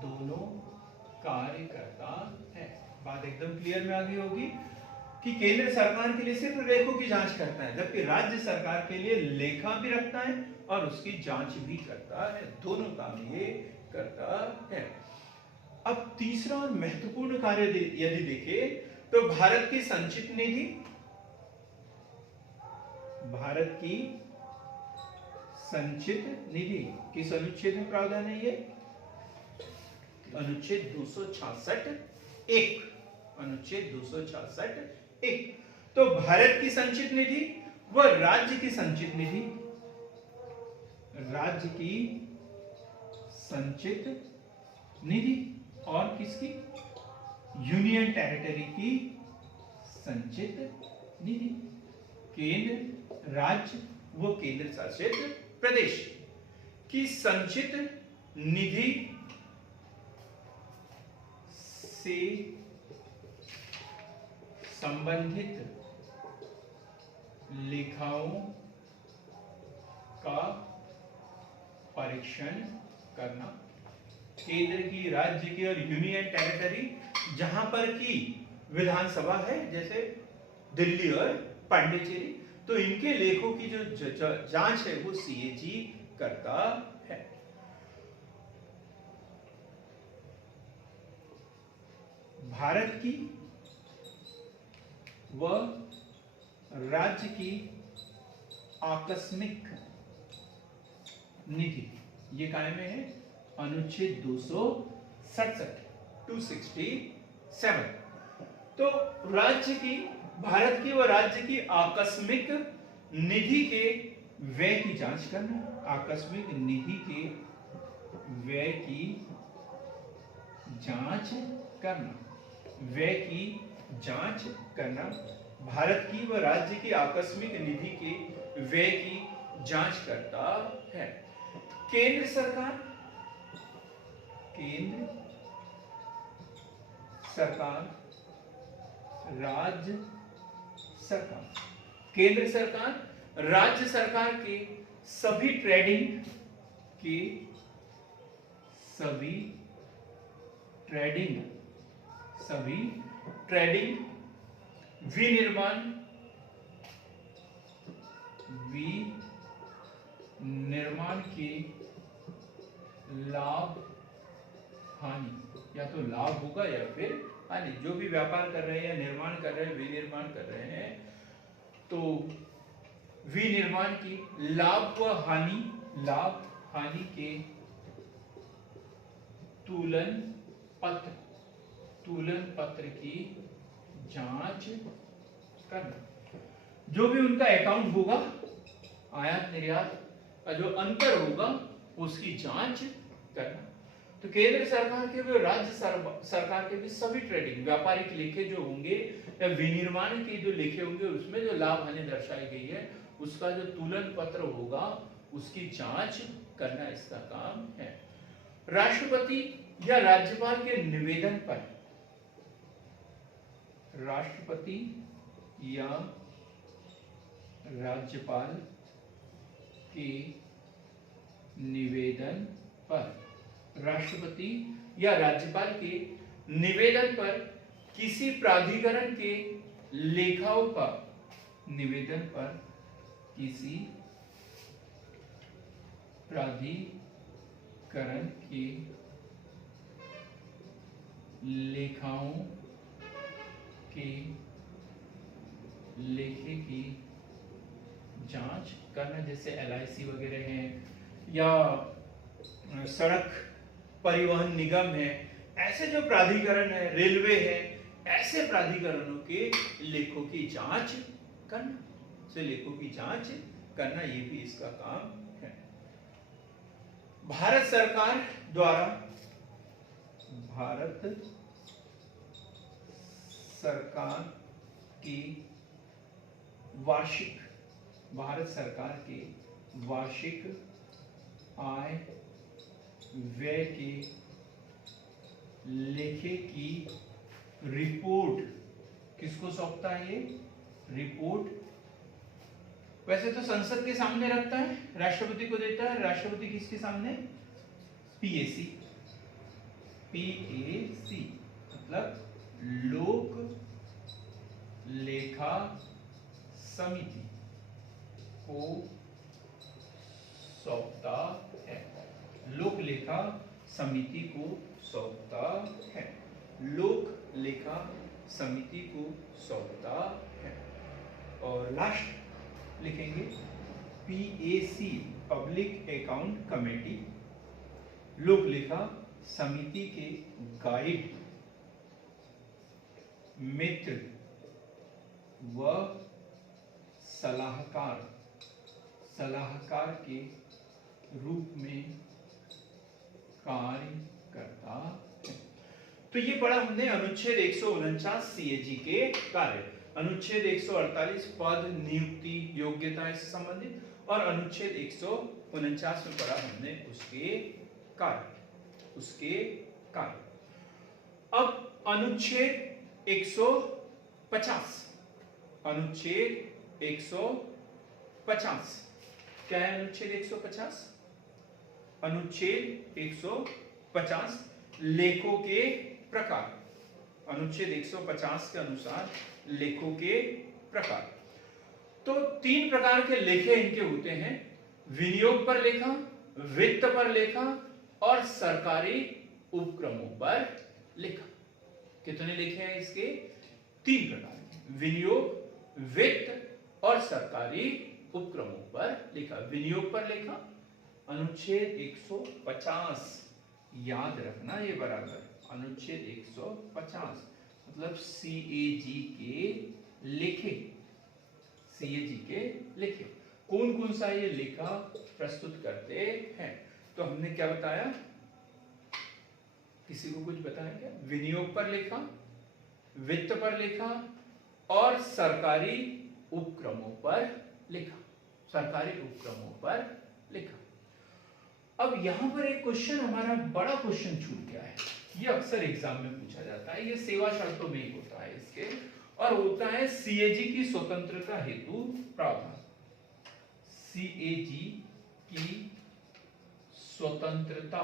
दोनों कार्य करता है। बात एकदम क्लियर में आ गई होगी कि केंद्र सरकार के लिए सिर्फ लेखों की जांच करता है, जबकि राज्य सरकार के लिए लेखा भी रखता है और उसकी जांच भी करता है, दोनों काम ये करता है। अब तीसरा और महत्वपूर्ण कार्य यदि देखें तो भारत की संचित निधि, भारत की संचित निधि किस अनुच्छेद में प्रावधान है? ये अनुच्छेद 266(1), अनुच्छेद 266(1). तो भारत की संचित निधि व राज्य की संचित निधि, राज्य की संचित निधि और किसकी? यूनियन टेरिटरी की संचित निधि, केंद्र, राज्य व केंद्र शासित प्रदेश की संचित निधि से संबंधित लेखाओं का परीक्षण करना। केंद्र की, राज्य की और यूनियन टेरिटरी जहां पर की विधानसभा है, जैसे दिल्ली और पांडिचेरी, तो इनके लेखों की जो जांच है वो सीएजी करता है। भारत की व राज्य की आकस्मिक निधि, ये काय में है? अनुच्छेद 267। तो राज्य की, भारत की व राज्य की आकस्मिक निधि के व्यय की जांच करना, आकस्मिक निधि के व्यय की जांच करना, व्यय की जांच करना, भारत की व राज्य की आकस्मिक निधि के व्यय की जांच करता है। केंद्र सरकार, केंद्र सरकार, राज्य सरकार, केंद्र सरकार राज्य सरकार के सभी ट्रेडिंग के सभी ट्रेडिंग विनिर्माण के लाभ हानि, या तो लाभ होगा या फिर हानि, जो भी व्यापार कर रहे हैं या निर्माण कर रहे हैं, विनिर्माण कर रहे हैं, तो विनिर्माण की लाभ व हानि के तुलन पत्र की जांच करना। जो भी उनका अकाउंट होगा, आयात निर्यात का जो अंतर होगा उसकी जांच करना। तो केंद्र सरकार के व राज्य सरकार के भी सभी ट्रेडिंग व्यापारिक लेखे जो होंगे या विनिर्माण के जो लेखे होंगे उसमें जो लाभ हानि दर्शाई गई है उसका जो तुलन पत्र होगा उसकी जांच करना इसका काम है। राष्ट्रपति या राज्यपाल के निवेदन पर, राष्ट्रपति या राज्यपाल के निवेदन पर, राष्ट्रपति या राज्यपाल के निवेदन पर किसी प्राधिकरण के लेखाओं का, निवेदन पर किसी प्राधिकरण के लेखाओं के लेखे की जांच करना, जैसे LIC वगैरह हैं या सड़क परिवहन निगम है, ऐसे जो प्राधिकरण है, रेलवे है, ऐसे प्राधिकरणों के लेखों की जांच करना, से लेखों की जांच करना, ये भी इसका काम है। भारत सरकार द्वारा, भारत सरकार की वार्षिक, भारत सरकार के वार्षिक आय व्यय के लेखे की रिपोर्ट किसको सौंपता है? ये रिपोर्ट वैसे तो संसद के सामने रखता है, राष्ट्रपति को देता है। राष्ट्रपति किसके सामने? PAC, मतलब लोक लेखा समिति को सौंपता है, लोक लेखा समिति को सौंपता है, लोक लेखा समिति को सौंपता है। और लास्ट लिखेंगे PAC, पब्लिक अकाउंट कमेटी, लोक लेखा समिति के गाइड, मित्र व सलाहकार के रूप में कार्य करता है। तो ये पढ़ा हमने अनुच्छेद 149 CAG के कार्य, अनुच्छेद 148 पद नियुक्ति योग्यता से संबंधित, और अनुच्छेद 149 में पढ़ा हमने उसके कार्य। अब अनुच्छेद 150, अनुच्छेद 150 क्या है? अनुच्छेद 150, अनुच्छेद 150 लेखों के प्रकार, अनुच्छेद 150 के अनुसार लेखों के प्रकार। तो 3 प्रकार के लेखे इनके होते हैं, विनियोग पर लेखा, वित्त पर लेखा और सरकारी उपक्रमों पर लेखा। कितने लेखे हैं इसके? 3 प्रकार, विनियोग, वित्त और सरकारी उपक्रमों पर लेखा। विनियोग पर लेखा अनुच्छेद 150, याद रखना ये बराबर, अनुच्छेद 150 मतलब CAG के लेखे, CAG के लेखे। कौन कौन सा ये लेखा प्रस्तुत करते हैं। तो हमने क्या बताया, किसी को कुछ बताया क्या? विनियोग पर लेखा, वित्त पर लेखा और सरकारी उपक्रमों पर लेखा, सरकारी उपक्रमों पर लेखा। अब यहां पर एक क्वेश्चन, हमारा बड़ा क्वेश्चन छूट गया है, ये अक्सर एग्जाम में पूछा जाता है, ये सेवा शर्तों में ही होता है इसके, और होता है सीएजी की स्वतंत्रता हेतु प्रावधान। सीएजी की स्वतंत्रता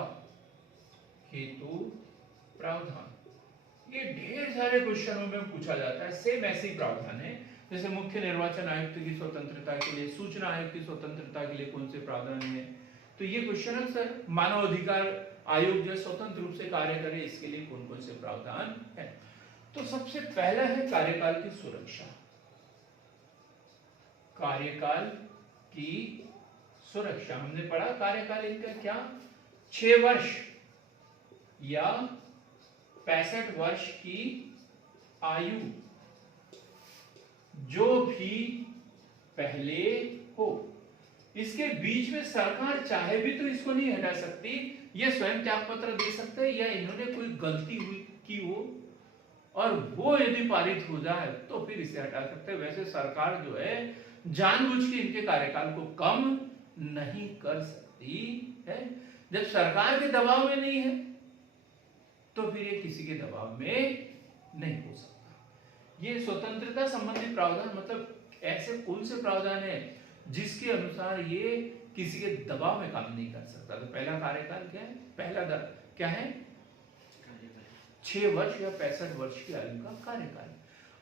हेतु प्रावधान, ये ढेर सारे क्वेश्चनों में पूछा जाता है। सेम ऐसे ही प्रावधान है जैसे मुख्य निर्वाचन आयुक्त की स्वतंत्रता के लिए, सूचना आयोग की स्वतंत्रता के लिए कौन से प्रावधान है। तो ये क्वेश्चन अक्सर मानव अधिकार आयोग जो स्वतंत्र रूप से कार्य करे इसके लिए कौन कौन से प्रावधान है। तो सबसे पहला है कार्यकाल की सुरक्षा। कार्यकाल की सुरक्षा हमने पढ़ा, कार्यकाल इनका क्या, 6 वर्ष या 65 वर्ष की आयु जो भी पहले हो। इसके बीच में सरकार चाहे भी तो इसको नहीं हटा सकती, ये स्वयं त्याग पत्र दे सकते हैं, या इन्होंने कोई गलती हुई की हो और वो यदि पारित हो जाए तो फिर इसे हटा सकते हैं। वैसे सरकार जो है जानबूझ के इनके कार्यकाल को कम नहीं कर सकती है। जब सरकार के दबाव में नहीं है तो फिर ये किसी के दबाव में नहीं हो सकता। ये स्वतंत्रता संबंधी प्रावधान मतलब ऐसे कौन से प्रावधान है जिसके अनुसार ये किसी के दबाव में काम नहीं कर सकता। तो पहला कार्यकाल क्या है, पहला क्या है, 6 वर्ष या 65 वर्ष की आयु का कार्यकाल।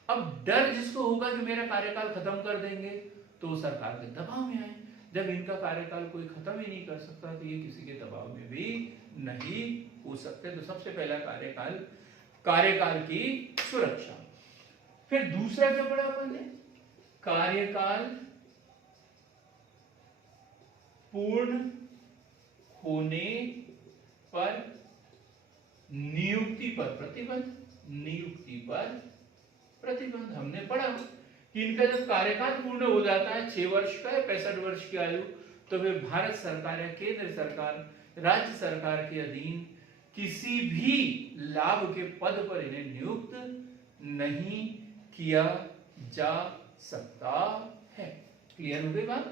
अब डर जिसको होगा कि मेरा कार्यकाल खत्म कर देंगे तो वो सरकार के दबाव में आए। जब इनका कार्यकाल कोई खत्म ही नहीं कर सकता तो ये किसी के दबाव में भी नहीं हो सकते। तो सबसे पहला कार्यकाल, कार्यकाल की सुरक्षा। फिर दूसरा क्या पढ़ा अपन ने, कार्यकाल पूर्ण होने पर नियुक्ति पर प्रतिबंध। नियुक्ति पर प्रतिबंध हमने पढ़ा कि इनका जब कार्यकाल पूर्ण हो जाता है 6 वर्ष का या 65 वर्ष की आयु, तो वे भारत सरकार या केंद्र सरकार, राज्य सरकार के अधीन किसी भी लाभ के पद पर इन्हें नियुक्त नहीं किया जा सकता है। क्लियर हो गई बात।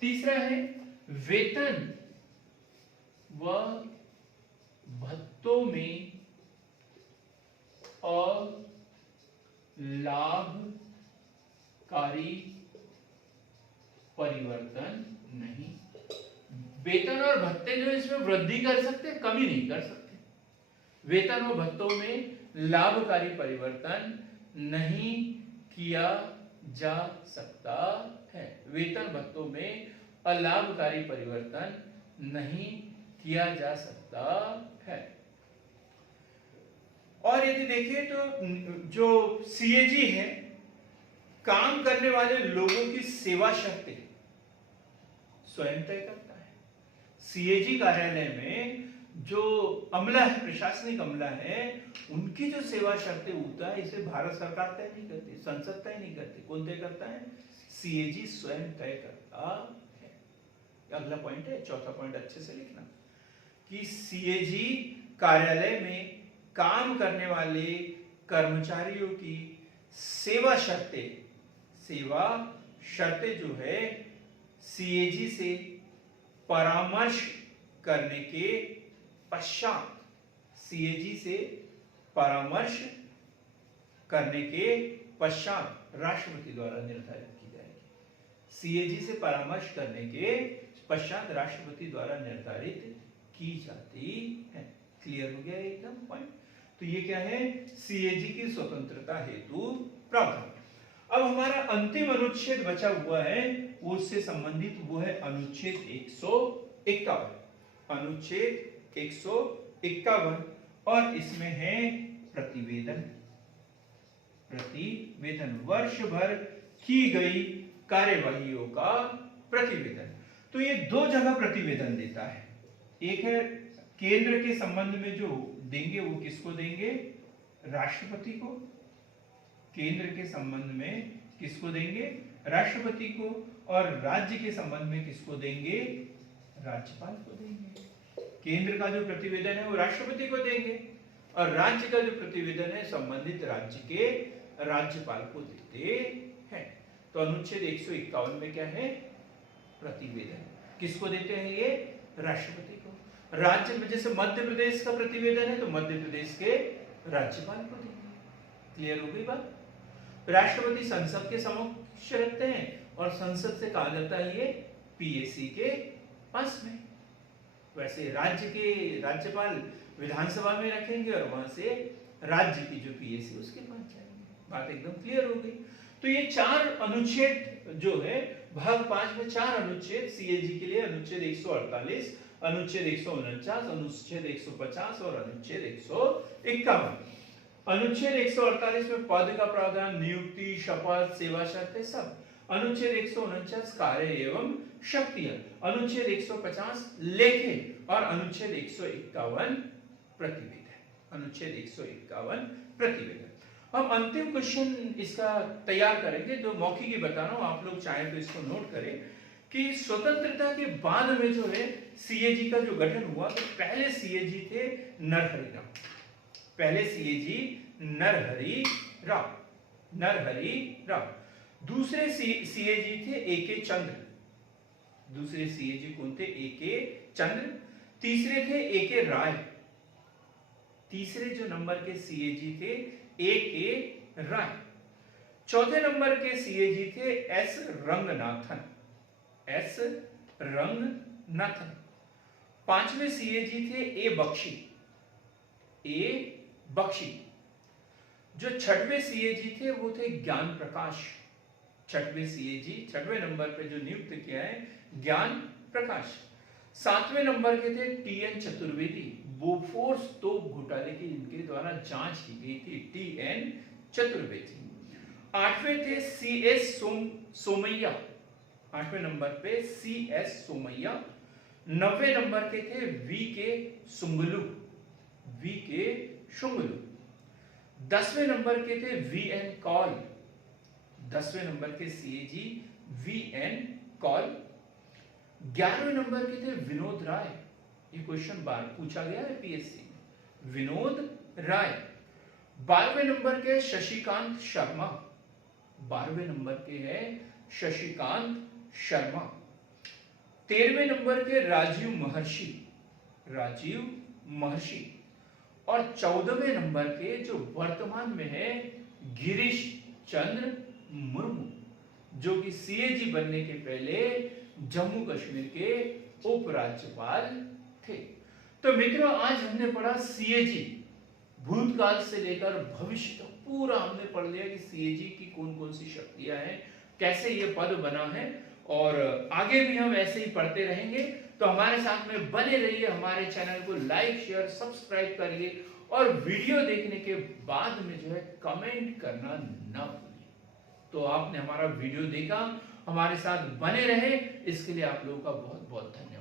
तीसरा है वेतन व भत्तों में अलाभकारी परिवर्तन नहीं। वेतन और भत्ते जो इसमें वृद्धि कर सकते, कमी नहीं कर सकते। वेतन और भत्तों में लाभकारी परिवर्तन नहीं किया जा सकता है। वेतन भत्तों में अलाभकारी परिवर्तन नहीं किया जा सकता है। और यदि देखें तो जो सीएजी है, काम करने वाले लोगों की सेवा शर्तें स्वयं तय करता है। सीएजी कार्यालय में जो अमला है, प्रशासनिक अमला है, उनकी जो सेवा शर्तें होता है इसे भारत सरकार तय नहीं करती, संसद तय नहीं करती। कौन तय करता है? सीएजी स्वयं तय करता है। अगला पॉइंट है, चौथा पॉइंट अच्छे से लिखना कि सीएजी कार्यालय में काम करने वाले कर्मचारियों की सेवा शर्तें जो है सीएजी से परामर्श करने के पश्चात, सीएजी से परामर्श करने के पश्चात राष्ट्रपति द्वारा निर्धारित की जाएगी। सीएजी से परामर्श करने के पश्चात राष्ट्रपति द्वारा निर्धारित की जाती है। क्लियर हो गया एकदम पॉइंट। तो ये क्या है? सीएजी की स्वतंत्रता हेतु प्रावधान। अब हमारा अंतिम अनुच्छेद बचा हुआ है, वो उससे संबंधित, वो है अनुच्छेद 151। अनुच्छेद 151 और इसमें है प्रतिवेदन। प्रतिवेदन वर्ष भर की गई कार्यवाहियों का प्रतिवेदन। तो ये 2 जगह प्रतिवेदन देता है। एक है केंद्र के संबंध में जो देंगे वो किसको देंगे? राष्ट्रपति को। केंद्र के संबंध में किसको देंगे? राष्ट्रपति को, और राज्य के संबंध में किसको देंगे? राज्यपाल को देंगे। केंद्र का जो प्रतिवेदन है वो राष्ट्रपति को देंगे और राज्य का जो प्रतिवेदन है संबंधित राज्य के राज्यपाल को देते हैं। तो अनुच्छेद 151 में क्या है? प्रतिवेदन किसको देते हैं? ये राष्ट्रपति को। राज्य में जैसे मध्य प्रदेश का प्रतिवेदन है तो मध्य प्रदेश के राज्यपाल को देंगे। क्लियर हो गई बात? राष्ट्रपति संसद के समक्ष रखते हैं और संसद से कहा जाता है ये पीएसी के पास में। वैसे राज्य के राज्यपाल विधानसभा में रखेंगे और वहां से राज्य की जो पीएसी उसके पास जाएंगे। बात एकदम क्लियर हो गई। तो ये 4 अनुच्छेद जो है भाग 5 में 4 अनुच्छेद सीएजी के लिए, अनुच्छेद 148, अनुच्छेद 149, अनुच्छेद 150 और अनुच्छेद 151। अनुच्छेद 148 में पद का प्रावधान, नियुक्ति, शपथ, सेवा शर्तें सब। अनुच्छेद 149 कार्य एवं शक्तियां, अनुच्छेद 150 लेखे और अनुच्छेद 151 प्रतिवेदन। अनुच्छेद 151 प्रतिवेदन। हम अंतिम क्वेश्चन इसका तैयार करेंगे जो मौखिक ही बता रहा हूं, आप लोग चाहे तो इसको नोट करें कि स्वतंत्रता के बाद में जो है सीएजी का जो गठन हुआ तो पहले सीएजी थे नरहरि राव। पहले सीएजी नरहरि राव। दूसरे सीएजी थे एके चंद्र। दूसरे सीएजी कौन थे? एके चंद्र। तीसरे थे एके राय। तीसरे जो नंबर के सीएजी थे एके राय। चौथे नंबर के सीएजी थे एस रंगनाथन। पांचवें सीएजी थे ए बख्शी। जो छठवें सीएजी थे वो थे ज्ञान प्रकाश। छठवें सीएजी, छठवें नंबर पे जो नियुक्त किया है ज्ञान प्रकाश। सातवें नंबर के थे टीएन चतुर्वेदी। बोफोर्स तोप घोटाले की इनके द्वारा जांच की गई थी, टीएन चतुर्वेदी। आठवें थे सीएस सोमैया। आठवें नंबर पे सीएस सोमैया। 90वें नंबर के थे वीके शुंगलू। 10वें नंबर के थे वीएन कॉल। 10वें नंबर के सीएजी वीएन कॉल। 11वें नंबर के थे विनोद राय। ये क्वेश्चन बार पूछा गया है पीएससी में, विनोद राय। 12वें नंबर के शशिकांत शर्मा। 12वें नंबर के है शशिकांत शर्मा। 13वें नंबर के राजीव महर्षि। और 14वें नंबर के जो वर्तमान में है गिरीश चंद्र मुर्मू, जो कि सीएजी बनने के पहले जम्मू कश्मीर के उपराज्यपाल थे। तो मित्रों आज हमने पढ़ा सीएजी, भूतकाल से लेकर भविष्य तक पूरा हमने पढ़ लिया कि सीएजी की कौन कौन सी शक्तियां हैं, कैसे ये पद बना है, और आगे भी हम ऐसे ही पढ़ते रहेंगे। तो हमारे साथ में बने रहिए, हमारे चैनल को लाइक शेयर सब्सक्राइब करिए और वीडियो देखने के बाद में जो है कमेंट करना ना भूलिए। तो आपने हमारा वीडियो देखा, हमारे साथ बने रहे, इसके लिए आप लोगों का बहुत बहुत धन्यवाद।